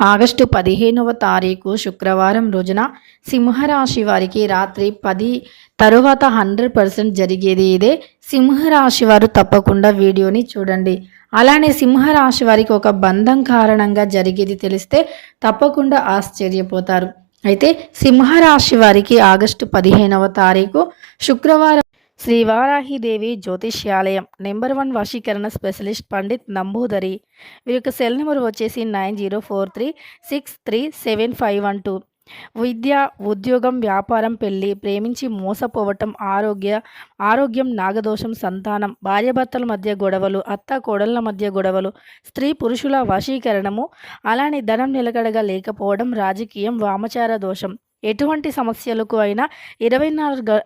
August 15వ తారీఖు శుక్రవారం రోజున సింహరాశి వారికి రాత్రి 10 తరువాత 100% జరిగేది ఇదే. సింహరాశి వారు తప్పకుండా వీడియోని చూడండి. అలానే సింహరాశి వారికి ఒక బంధం కారణంగా జరిగేది తెలిస్తే తప్పకుండా ఆశ్చర్యపోతారు. అయితే సింహరాశి వారికి ఆగస్టు 15వ తారీఖు శుక్రవారం శ్రీ వారాహిదేవి జ్యోతిష్యాలయం నెంబర్ 1 వశీకరణ స్పెషలిస్ట్ పండిత్ నంబూదరి. వీరి యొక్క సెల్ నెంబర్ వచ్చేసి 9043637512. విద్య, ఉద్యోగం, వ్యాపారం, పెళ్లి, ప్రేమించి మోసపోవటం, ఆరోగ్యం, నాగదోషం, సంతానం, భార్యాభర్తల మధ్య గొడవలు, అత్త కోడళ్ల మధ్య గొడవలు, స్త్రీ పురుషుల వశీకరణము, అలానే ధనం నిలకడగా లేకపోవడం, రాజకీయం, వామచార దోషం, ఎటువంటి సమస్యలకు అయినా 24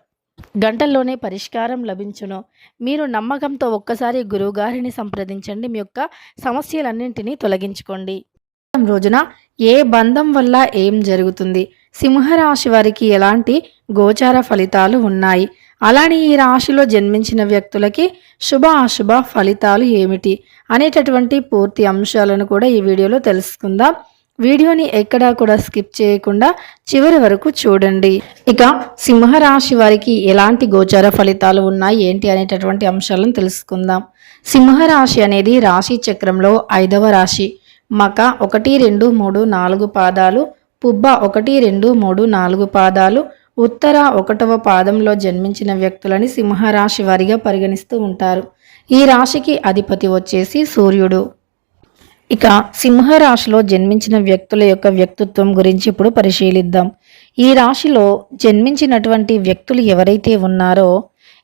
గంటల్లోనే పరిష్కారం లభించును. మీరు నమ్మకంతో ఒక్కసారి గురువుగారిని సంప్రదించండి. మీ యొక్క సమస్యలన్నింటినీ తొలగించుకోండి. రోజున ఏ బంధం వల్ల ఏం జరుగుతుంది, సింహరాశి వారికి ఎలాంటి గోచార ఫలితాలు ఉన్నాయి, అలానే ఈ రాశిలో జన్మించిన వ్యక్తులకి శుభ అశుభ ఫలితాలు ఏమిటి అనేటటువంటి పూర్తి అంశాలను కూడా ఈ వీడియోలో తెలుసుకుందాం. వీడియోని ఎక్కడా కూడా స్కిప్ చేయకుండా చివరి వరకు చూడండి. ఇక సింహరాశి వారికి ఎలాంటి గోచార ఫలితాలు ఉన్నాయి ఏంటి అనేటటువంటి అంశాలను తెలుసుకుందాం. సింహరాశి అనేది రాశి చక్రంలో 5వ రాశి. మక 1, 2, 3, 4 పాదాలు, పుబ్బ 1, 2, 3, 4 పాదాలు, ఉత్తర 1వ పాదంలో జన్మించిన వ్యక్తులని సింహరాశి వారిగా పరిగణిస్తూ ఉంటారు. ఈ రాశికి అధిపతి వచ్చేసి సూర్యుడు. ఇక సింహరాశిలో జన్మించిన వ్యక్తుల యొక్క వ్యక్తిత్వం గురించి ఇప్పుడు పరిశీలిద్దాం. ఈ రాశిలో జన్మించినటువంటి వ్యక్తులు ఎవరైతే ఉన్నారో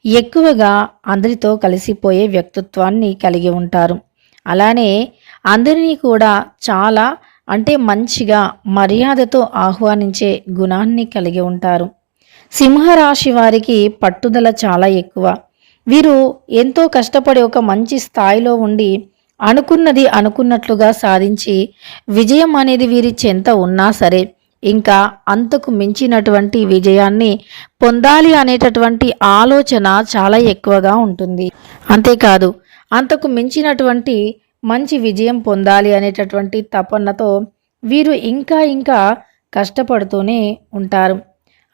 ఎక్కువగా అందరితో కలిసిపోయే వ్యక్తిత్వాన్ని కలిగి ఉంటారు. అలానే అందరినీ కూడా చాలా మంచిగా మర్యాదతో ఆహ్వానించే గుణాన్ని కలిగి ఉంటారు. సింహరాశి వారికి పట్టుదల చాలా ఎక్కువ. వీరు ఎంతో కష్టపడి ఒక మంచి స్థాయిలో ఉండి అనుకున్నది అనుకున్నట్లుగా సాధించి విజయం అనేది వీరి చెంత ఉన్నా సరే ఇంకా అంతకు మించినటువంటి విజయాన్ని పొందాలి అనేటటువంటి ఆలోచన చాలా ఎక్కువగా ఉంటుంది. అంతేకాదు అంతకు మించినటువంటి మంచి విజయం పొందాలి అనేటటువంటి తపనతో వీరు ఇంకా కష్టపడుతూనే ఉంటారు.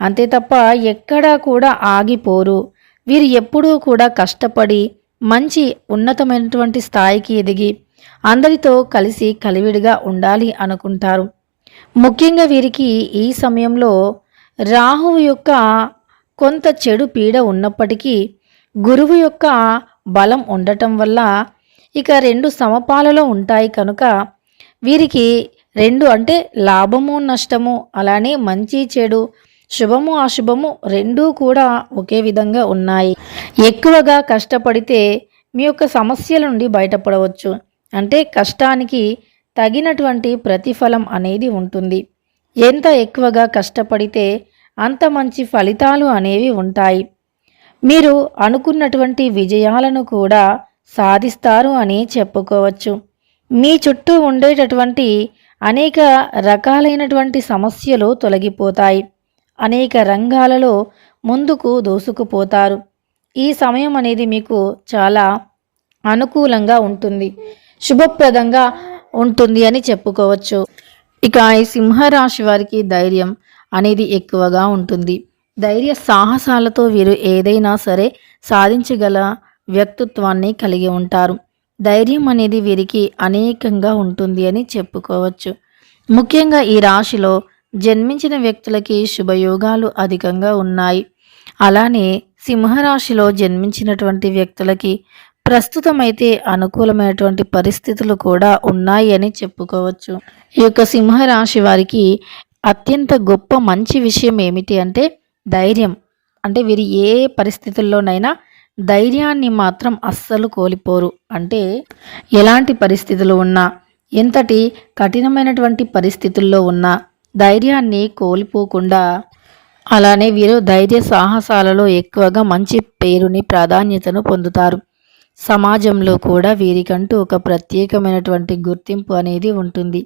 అంతే తప్ప ఎక్కడా కూడా ఆగిపోరు. వీరు ఎప్పుడూ కూడా కష్టపడి మంచి ఉన్నతమైనటువంటి స్థాయికి ఎదిగి అందరితో కలిసి కలివిడిగా ఉండాలి అనుకుంటారు. ముఖ్యంగా వీరికి ఈ సమయంలో రాహువు యొక్క కొంత చెడు పీడ ఉన్నప్పటికీ గురువు యొక్క బలం ఉండటం వల్ల ఇక 2 సమపాలలో ఉంటాయి కనుక వీరికి 2 లాభము నష్టము, అలానే మంచి చెడు, శుభము అశుభము 2 కూడా ఒకే విధంగా ఉన్నాయి. ఎక్కువగా కష్టపడితే మీ యొక్క సమస్యల నుండి బయటపడవచ్చు. కష్టానికి తగినటువంటి ప్రతిఫలం అనేది ఉంటుంది. ఎంత ఎక్కువగా కష్టపడితే అంత మంచి ఫలితాలు అనేవి ఉంటాయి. మీరు అనుకున్నటువంటి విజయాలను కూడా సాధిస్తారు అని చెప్పుకోవచ్చు. మీ చుట్టూ ఉండేటటువంటి అనేక రకాలైనటువంటి సమస్యలు తొలగిపోతాయి. అనేక రంగాలలో ముందుకు దూసుకుపోతారు. ఈ సమయం అనేది మీకు చాలా అనుకూలంగా ఉంటుంది, శుభప్రదంగా ఉంటుంది అని చెప్పుకోవచ్చు. ఇక ఈ సింహరాశి వారికి ధైర్యం అనేది ఎక్కువగా ఉంటుంది. ధైర్య సాహసాలతో వీరు ఏదైనా సరే సాధించగల వ్యక్తిత్వాన్ని కలిగి ఉంటారు. ధైర్యం అనేది వీరికి అనేకంగా ఉంటుంది అని చెప్పుకోవచ్చు. ముఖ్యంగా ఈ రాశిలో జన్మించిన వ్యక్తులకి శుభయోగాలు అధికంగా ఉన్నాయి. అలానే సింహరాశిలో జన్మించినటువంటి వ్యక్తులకి ప్రస్తుతమైతే అనుకూలమైనటువంటి పరిస్థితులు కూడా ఉన్నాయి అని చెప్పుకోవచ్చు. ఈ యొక్క సింహరాశి వారికి అత్యంత గొప్ప మంచి విషయం ఏమిటి అంటే ధైర్యం. వీరు ఏ పరిస్థితుల్లోనైనా ధైర్యాన్ని మాత్రం అస్సలు కోల్పోరు. ఎలాంటి పరిస్థితులు ఉన్నా, ఎంతటి కఠినమైనటువంటి పరిస్థితుల్లో ఉన్నా ధైర్యాన్ని కోల్పోకుండా, అలానే వీరు ధైర్య సాహసాలలో ఎక్కువగా మంచి పేరుని ప్రాధాన్యతను పొందుతారు. సమాజంలో కూడా వీరికంటూ ఒక ప్రత్యేకమైనటువంటి గుర్తింపు అనేది ఉంటుంది.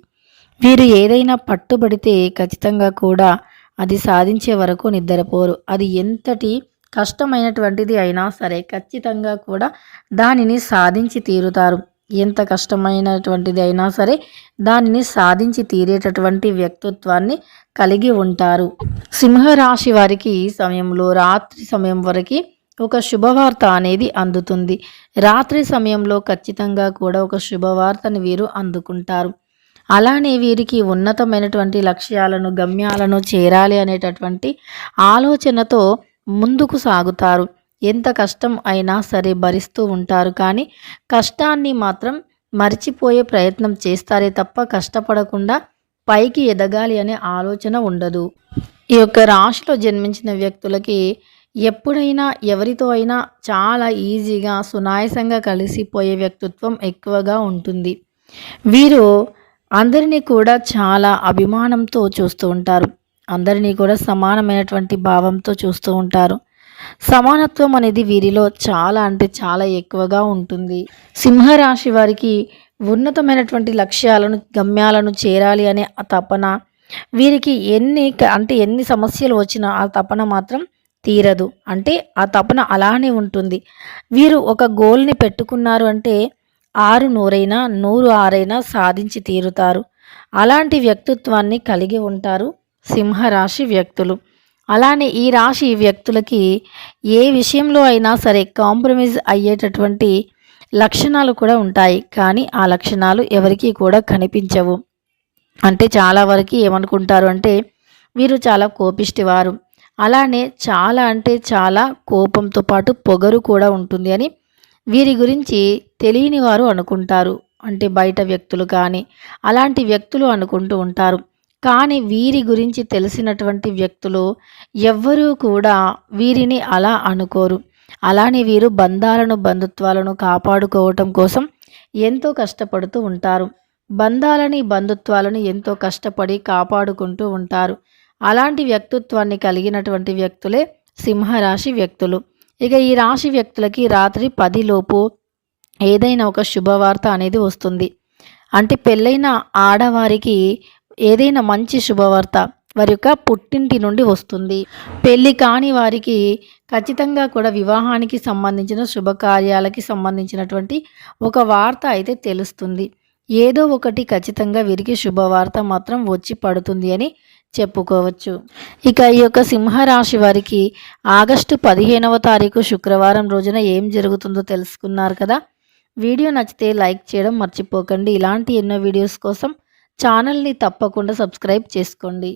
వీరు ఏదైనా పట్టుబడితే ఖచ్చితంగా కూడా అది సాధించే వరకు నిద్రపోరు. అది ఎంతటి కష్టమైనటువంటిది అయినా సరే ఖచ్చితంగా కూడా దానిని సాధించి తీరుతారు. ఎంత కష్టమైనటువంటిది అయినా సరే దానిని సాధించి తీరేటటువంటి వ్యక్తిత్వాన్ని కలిగి ఉంటారు. సింహరాశి వారికి ఈ సమయంలో రాత్రి సమయం వరకు ఒక శుభవార్త అనేది అందుతుంది. రాత్రి సమయంలో ఖచ్చితంగా కూడా ఒక శుభవార్తని వీరు అందుకుంటారు. అలానే వీరికి ఉన్నతమైనటువంటి లక్ష్యాలను, గమ్యాలను చేరాలి అనేటటువంటి ఆలోచనతో ముందుకు సాగుతారు. ఎంత కష్టం అయినా సరే భరిస్తూ ఉంటారు. కానీ కష్టాన్ని మాత్రం మర్చిపోయే ప్రయత్నం చేస్తారే తప్ప కష్టపడకుండా పైకి ఎదగాలి అనే ఆలోచన ఉండదు. ఈ యొక్క రాశిలో జన్మించిన వ్యక్తులకి ఎప్పుడైనా ఎవరితో అయినా చాలా ఈజీగా సునాయాసంగా కలిసిపోయే వ్యక్తిత్వం ఎక్కువగా ఉంటుంది. వీరు అందరినీ కూడా చాలా అభిమానంతో చూస్తూ ఉంటారు. అందరినీ కూడా సమానమైనటువంటి భావంతో చూస్తూ ఉంటారు. సమానత్వం అనేది వీరిలో చాలా అంటే చాలా ఎక్కువగా ఉంటుంది. సింహరాశి వారికి ఉన్నతమైనటువంటి లక్ష్యాలను, గమ్యాలను చేరాలి అనే ఆ తపన వీరికి ఎన్ని సమస్యలు వచ్చినా ఆ తపన మాత్రం తీరదు. అంటే ఆ తపన అలానే ఉంటుంది. వీరు ఒక గోల్ని పెట్టుకున్నారు అంటే 6 నూరైనా 100 6 సాధించి తీరుతారు. అలాంటి వ్యక్తిత్వాన్ని కలిగి ఉంటారు సింహరాశి వ్యక్తులు. అలానే ఈ రాశి వ్యక్తులకి ఏ విషయంలో అయినా సరే కాంప్రమైజ్ అయ్యేటటువంటి లక్షణాలు కూడా ఉంటాయి. కానీ ఆ లక్షణాలు ఎవరికీ కూడా కనిపించవు. అంటే చాలా వరకు ఏమనుకుంటారు అంటే వీరు చాలా కోపిష్టివారు. అలానే చాలా అంటే చాలా కోపంతో పాటు పొగరు కూడా ఉంటుంది అని వీరి గురించి తెలియని వారు అనుకుంటారు. అంటే బయట వ్యక్తులు కానీ అలాంటి వ్యక్తులు అనుకుంటూ ఉంటారు. కానీ వీరి గురించి తెలిసినటువంటి వ్యక్తులు ఎవ్వరూ కూడా వీరిని అలా అనుకోరు. అలానే వీరు బంధుత్వాలను కాపాడుకోవటం కోసం ఎంతో కష్టపడుతూ ఉంటారు. బంధుత్వాలను ఎంతో కష్టపడి కాపాడుకుంటూ ఉంటారు. అలాంటి వ్యక్తిత్వాన్ని కలిగినటువంటి వ్యక్తులే సింహరాశి వ్యక్తులు. ఇక ఈ రాశి వ్యక్తులకి రాత్రి 10 లోపు ఏదైనా ఒక శుభవార్త అనేది వస్తుంది. అంటే పెళ్ళైన ఆడవారికి ఏదైనా మంచి శుభవార్త వారి యొక్క పుట్టింటి నుండి వస్తుంది. పెళ్ళి కాని వారికి ఖచ్చితంగా కూడా వివాహానికి సంబంధించిన శుభకార్యాలకి సంబంధించినటువంటి ఒక వార్త అయితే తెలుస్తుంది. ఏదో ఒకటి ఖచ్చితంగా వీరికి శుభవార్త మాత్రం వచ్చి పడుతుంది అని చెప్పుకోవచ్చు. ఇక ఈ యొక్క సింహరాశి వారికి ఆగస్టు 15వ తారీఖు శుక్రవారం రోజున ఏం జరుగుతుందో తెలుసుకున్నారు కదా. వీడియో నచ్చితే లైక్ చేయడం మర్చిపోకండి. ఇలాంటి ఎన్నో వీడియోస్ కోసం ఛానల్ని తప్పకుండా సబ్స్క్రైబ్ చేసుకోండి.